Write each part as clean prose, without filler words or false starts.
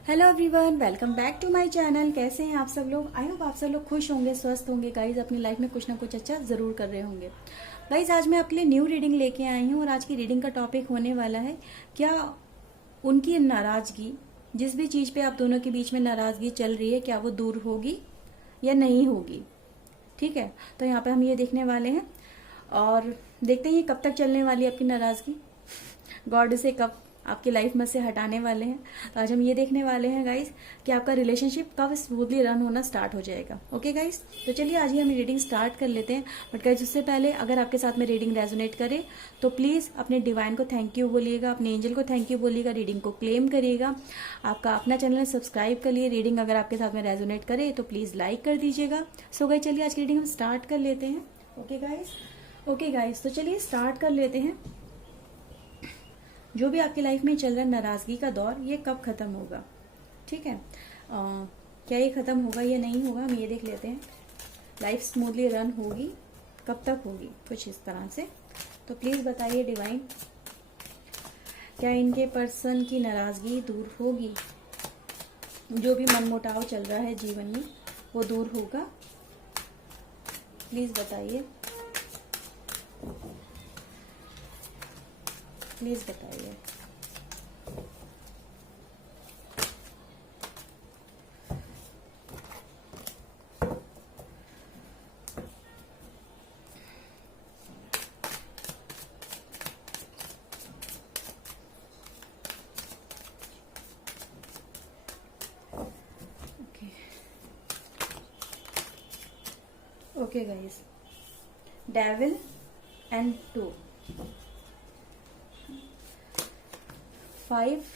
Hello everyone, welcome back to my channel. कैसे हैं आप सब लोग? आई होप आप सब लोग खुश होंगे, स्वस्थ होंगे गाइज, अपनी लाइफ में कुछ ना कुछ अच्छा जरूर कर रहे होंगे। गाइज आज मैं आपके लिए न्यू रीडिंग लेके आई हूँ और आज की रीडिंग का टॉपिक होने वाला है क्या उनकी नाराजगी, जिस भी चीज पे आप दोनों के बीच में नाराजगी चल रही है, क्या वो दूर होगी या नहीं होगी। ठीक है, तो यहाँ पे हम ये देखने वाले हैं और देखते हैं कब तक चलने वाली है आपकी नाराजगी, गॉड से कब आपकी लाइफ में से हटाने वाले हैं। तो आज हम ये देखने वाले हैं गाइस कि आपका रिलेशनशिप कब स्मूथली रन होना स्टार्ट हो जाएगा। ओके गाइस, तो चलिए आज ही हम रीडिंग स्टार्ट कर लेते हैं। बट गाइस उससे पहले अगर आपके साथ में रीडिंग रेजोनेट करे तो प्लीज अपने डिवाइन को थैंक यू बोलिएगा, अपने एंजल को थैंक यू बोलिएगा, रीडिंग को क्लेम करिएगा। आपका अपना चैनल सब्सक्राइब कर लिए। रीडिंग अगर आपके साथ में रेजोनेट करे तो प्लीज लाइक कर दीजिएगा। सो गाइस चलिए आज की रीडिंग हम स्टार्ट कर लेते हैं। ओके गाइस, तो चलिए स्टार्ट कर लेते हैं। जो भी आपकी लाइफ में चल रहा है नाराजगी का दौर, ये कब खत्म होगा? ठीक है, क्या ये खत्म होगा या नहीं होगा, हम ये देख लेते हैं। लाइफ स्मूथली रन होगी, कब तक होगी, कुछ इस तरह से। तो प्लीज बताइए डिवाइन, क्या इनके पर्सन की नाराजगी दूर होगी? जो भी मनमुटाव चल रहा है जीवन में वो दूर होगा? प्लीज बताइए, प्लीज बताइए। Okay guys, devil and 2, 5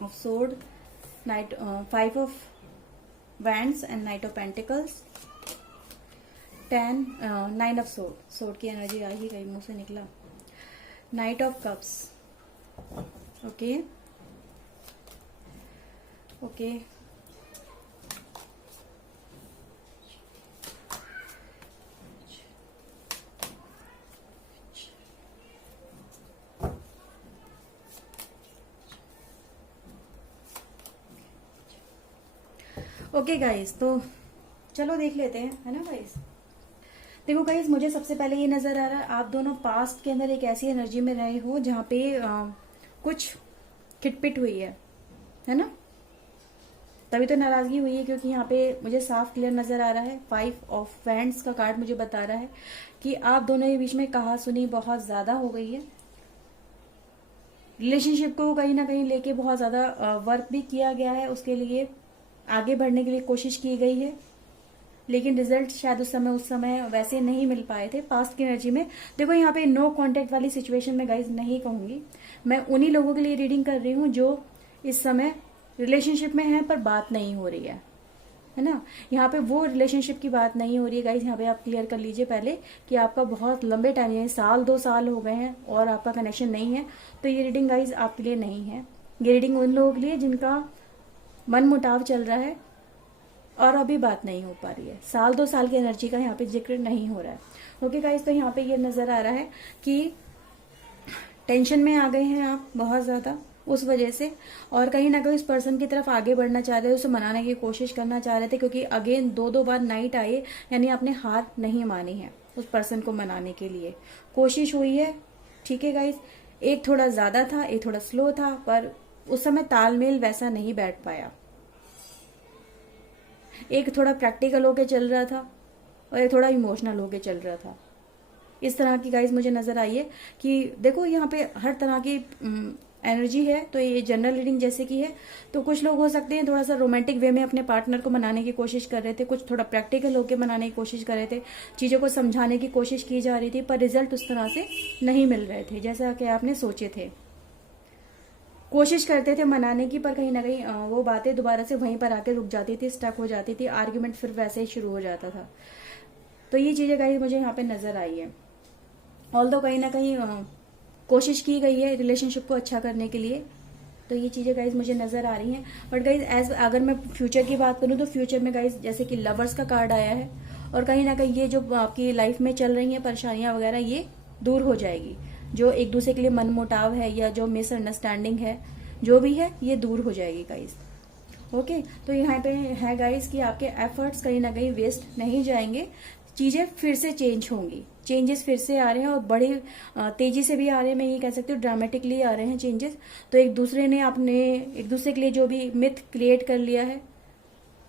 of sword, knight, 5 of wands and knight of pentacles, 10, 9 of sword की एनर्जी आ ही गई, मुंह से निकला। Night of cups, okay okay, okay guys, तो चलो देख लेते हैं, है ना गाइस। देखो गाइस, मुझे सबसे पहले ये नजर आ रहा है आप दोनों पास्ट के अंदर एक ऐसी एनर्जी में रहे हो जहाँ पे कुछ खिटपिट हुई है ना। तभी तो नाराजगी हुई है, क्योंकि यहाँ पे मुझे साफ क्लियर नजर आ रहा है। 5 ऑफ वैंड्स का कार्ड मुझे बता रहा है कि आप दोनों के बीच में कहा सुनी बहुत ज्यादा हो गई है। रिलेशनशिप को कहीं ना कहीं लेके बहुत ज्यादा वर्क भी किया गया है, उसके लिए आगे बढ़ने के लिए कोशिश की गई है, लेकिन रिजल्ट शायद उस समय वैसे नहीं मिल पाए थे पास्ट की एनर्जी में। देखो यहाँ पे नो कांटेक्ट वाली सिचुएशन में गाइज नहीं कहूंगी, मैं उन्हीं लोगों के लिए रीडिंग कर रही हूँ जो इस समय रिलेशनशिप में है पर बात नहीं हो रही है ना। यहाँ पे वो रिलेशनशिप की बात नहीं हो रही है गाइज। यहाँ पे आप क्लियर कर लीजिए पहले कि आपका बहुत लंबे टाइम, यानी 1-2 साल हो गए हैं और आपका कनेक्शन नहीं है, तो ये रीडिंग गाइज आपके लिए नहीं है। ये रीडिंग उन लोगों के लिए जिनका मन मुटाव चल रहा है और अभी बात नहीं हो पा रही है। 1-2 साल की एनर्जी का यहाँ पे जिक्र नहीं हो रहा है। ओके गाइस, तो यहाँ पे ये नजर आ रहा है कि टेंशन में आ गए हैं आप बहुत ज्यादा उस वजह से, और कहीं ना कहीं उस पर्सन की तरफ आगे बढ़ना चाह रहे थे, उसे मनाने की कोशिश करना चाह रहे थे, क्योंकि अगेन 2 बार नाइट आए, यानी आपने हार नहीं मानी है उस पर्सन को मनाने के लिए। कोशिश हुई है, ठीक है गाइस, एक थोड़ा ज्यादा था, एक थोड़ा स्लो था, पर उस समय तालमेल वैसा नहीं बैठ पाया। एक थोड़ा प्रैक्टिकल होके चल रहा था और एक थोड़ा इमोशनल होके चल रहा था। इस तरह की गाइस मुझे नजर आई है कि देखो यहाँ पे हर तरह की एनर्जी है। तो ये जनरल रीडिंग जैसे की है, तो कुछ लोग हो सकते हैं थोड़ा सा रोमांटिक वे में अपने पार्टनर को मनाने की कोशिश कर रहे थे, कुछ थोड़ा प्रैक्टिकल होके मनाने की कोशिश कर रहे थे, चीजों को समझाने की कोशिश की जा रही थी, पर रिजल्ट उस तरह से नहीं मिल रहे थे जैसा कि आपने सोचे थे। कोशिश करते थे मनाने की, पर कहीं ना कहीं वो बातें दोबारा से वहीं पर आके रुक जाती थी, स्टक हो जाती थी, आर्ग्यूमेंट फिर वैसे ही शुरू हो जाता था। तो ये चीजें गाइस मुझे यहाँ पे नजर आई है। ऑल्दो कहीं ना कहीं कोशिश की गई है रिलेशनशिप को अच्छा करने के लिए, तो ये चीजें गाइज मुझे नजर आ रही हैं। बट गाइज एज अगर मैं फ्यूचर की बात करूं तो फ्यूचर में गाइज जैसे कि लवर्स का कार्ड आया है, और कहीं ना कहीं ये जो आपकी लाइफ में चल रही हैं परेशानियां वगैरह, ये दूर हो जाएगी। जो एक दूसरे के लिए मनमुटाव है या जो मिसअंडरस्टैंडिंग है, जो भी है ये दूर हो जाएगी गाइस। ओके, तो यहाँ पे है गाइस कि आपके एफर्ट्स कहीं ना कहीं वेस्ट नहीं जाएंगे, चीजें फिर से चेंज होंगी, चेंजेस फिर से आ रहे हैं और बड़ी तेजी से भी आ रहे हैं, मैं ये कह सकती हूँ ड्रामेटिकली आ रहे हैं चेंजेस। तो एक दूसरे ने अपने एक दूसरे के लिए जो भी मिथ क्रिएट कर लिया है,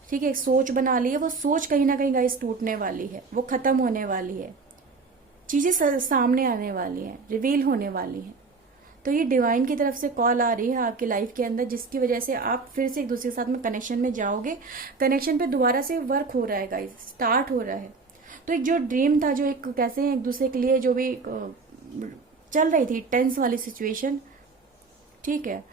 ठीक है, एक सोच बना ली है, वो सोच कहीं ना कहीं गाइस टूटने वाली है, वो खत्म होने वाली है, चीजें सामने आने वाली है, रिवील होने वाली है। तो ये डिवाइन की तरफ से कॉल आ रही है आपकी लाइफ के अंदर, जिसकी वजह से आप फिर से एक दूसरे के साथ में कनेक्शन में जाओगे, कनेक्शन पे दोबारा से वर्क हो रहा है गाइस, स्टार्ट हो रहा है। तो एक जो ड्रीम था, जो एक कैसे हैं एक दूसरे के लिए जो भी चल रही थी टेंस वाली सिचुएशन, ठीक है,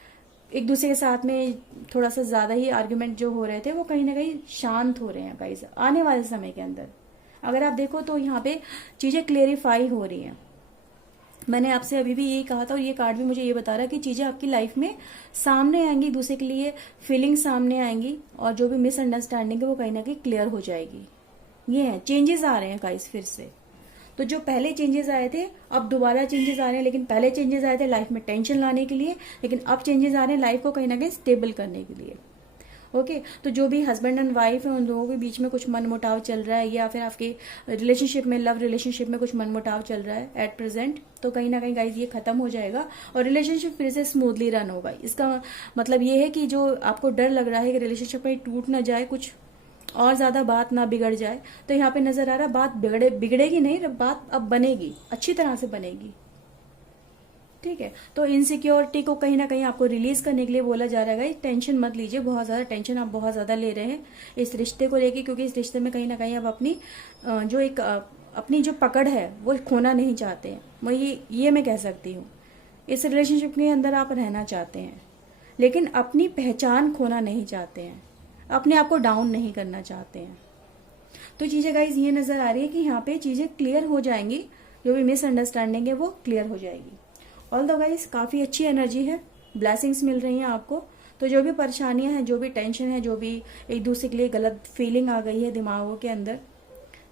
एक दूसरे के साथ में थोड़ा सा ज्यादा ही आर्ग्यूमेंट जो हो रहे थे, वो कहीं ना कहीं शांत हो रहे हैं गाइस आने वाले समय के अंदर। अगर आप देखो तो यहाँ पे चीजें क्लेरिफाई हो रही हैं। मैंने आपसे अभी भी यही कहा था और ये कार्ड भी मुझे ये बता रहा है कि चीजें आपकी लाइफ में सामने आएंगी, एक दूसरे के लिए फीलिंग सामने आएंगी और जो भी मिसअंडरस्टैंडिंग है वो कहीं ना कहीं क्लियर हो जाएगी। ये है, चेंजेस आ रहे हैं गाइस फिर से। तो जो पहले चेंजेस आए थे अब दोबारा चेंजेस आ रहे हैं, लेकिन पहले चेंजेस आए थे लाइफ में टेंशन लाने के लिए, लेकिन अब चेंजेस आ रहे हैं लाइफ को कहीं ना कहीं स्टेबल करने के लिए। ओके, तो जो भी हस्बैंड एंड वाइफ है उन लोगों के बीच में कुछ मनमुटाव चल रहा है, या फिर आपके रिलेशनशिप में, लव रिलेशनशिप में कुछ मनमुटाव चल रहा है एट प्रेजेंट, तो कहीं ना कहीं गाइस ये खत्म हो जाएगा और रिलेशनशिप फिर से स्मूथली रन होगा। इसका मतलब ये है कि जो आपको डर लग रहा है कि रिलेशनशिप में टूट ना जाए, कुछ और ज्यादा बात ना बिगड़ जाए, तो यहाँ पे नजर आ रहा है बात बिगड़ेगी नहीं, बात अब बनेगी, अच्छी तरह से बनेगी, ठीक है। तो इनसिक्योरिटी को कहीं ना कहीं आपको रिलीज करने के लिए बोला जा रहा है, टेंशन मत लीजिए, बहुत ज्यादा टेंशन आप बहुत ज्यादा ले रहे हैं इस रिश्ते को लेके, क्योंकि इस रिश्ते में कहीं ना कहीं आप अपनी जो एक अपनी जो पकड़ है वो खोना नहीं चाहते हैं। ये मैं कह सकती हूँ, इस रिलेशनशिप के अंदर आप रहना चाहते हैं लेकिन अपनी पहचान खोना नहीं चाहते हैं, अपने आप को डाउन नहीं करना चाहते हैं। तो चीजें गाइज ये नजर आ रही है कि यहाँ पे चीजें क्लियर हो जाएंगी, जो भी मिसअंडरस्टैंडिंग है वो क्लियर हो जाएगी। ऑल द गाइज काफी अच्छी एनर्जी है, ब्लेसिंग्स मिल रही हैं आपको। तो जो भी परेशानियां हैं, जो भी टेंशन है, जो भी एक दूसरे के लिए गलत फीलिंग आ गई है दिमागों के अंदर,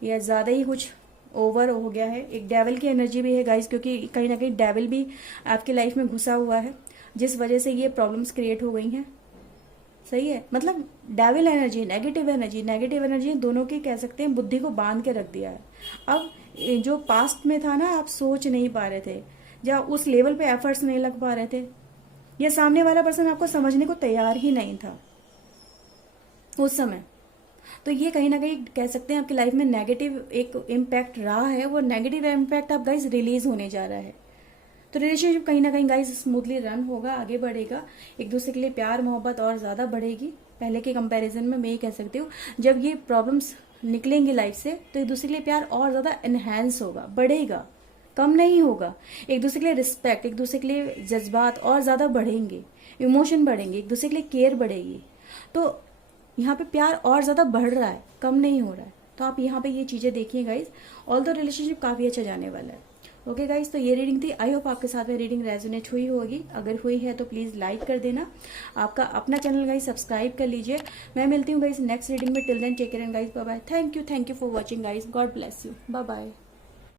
या ज्यादा ही कुछ ओवर हो गया है, एक डेविल की एनर्जी भी है गाइज, क्योंकि कहीं ना कहीं डेविल भी आपकी लाइफ में घुसा हुआ है, जिस वजह से ये प्रॉब्लम्स क्रिएट हो गई हैं। सही है, मतलब डेविल एनर्जी, नेगेटिव एनर्जी दोनों की कह सकते हैं बुद्धि को बांध के रख दिया है। अब जो पास्ट में था ना, आप सोच नहीं पा रहे थे, या उस लेवल पे एफर्ट्स नहीं लग पा रहे थे, या सामने वाला पर्सन आपको समझने को तैयार ही नहीं था उस समय, तो ये कहीं ना कहीं कह सकते हैं आपकी लाइफ में नेगेटिव एक इम्पैक्ट रहा है। वो नेगेटिव इम्पैक्ट आप गाइज रिलीज होने जा रहा है। तो रिलेशनशिप कहीं ना कहीं गाइज स्मूथली रन होगा, आगे बढ़ेगा, एक दूसरे के लिए प्यार मोहब्बत और ज्यादा बढ़ेगी पहले के कंपैरिजन में। मैं ये कह सकती हूँ जब ये प्रॉब्लम्स निकलेंगी लाइफ से, तो एक दूसरे के लिए प्यार और ज्यादा एनहेंस होगा, बढ़ेगा, कम नहीं होगा। एक दूसरे के लिए रिस्पेक्ट, एक दूसरे के लिए जज्बात और ज्यादा बढ़ेंगे, इमोशन बढ़ेंगे, एक दूसरे के लिए केयर बढ़ेगी। तो यहाँ पे प्यार और ज्यादा बढ़ रहा है, कम नहीं हो रहा है। तो आप यहाँ पे ये चीजें देखिए गाइज, ऑल द रिलेशनशिप काफी अच्छा जाने वाला है। ओके गाइज, तो ये रीडिंग थी। आई होप आपके साथ में रीडिंग रेजोनेट हुई होगी। अगर हुई है तो प्लीज लाइक कर देना, आपका अपना चैनल गाइज सब्सक्राइब कर लीजिए। मैं मिलती हूँ गाइज नेक्स्ट रीडिंग में। Till then take care and guys bye bye. Thank you for watching guys. God bless you. Bye bye.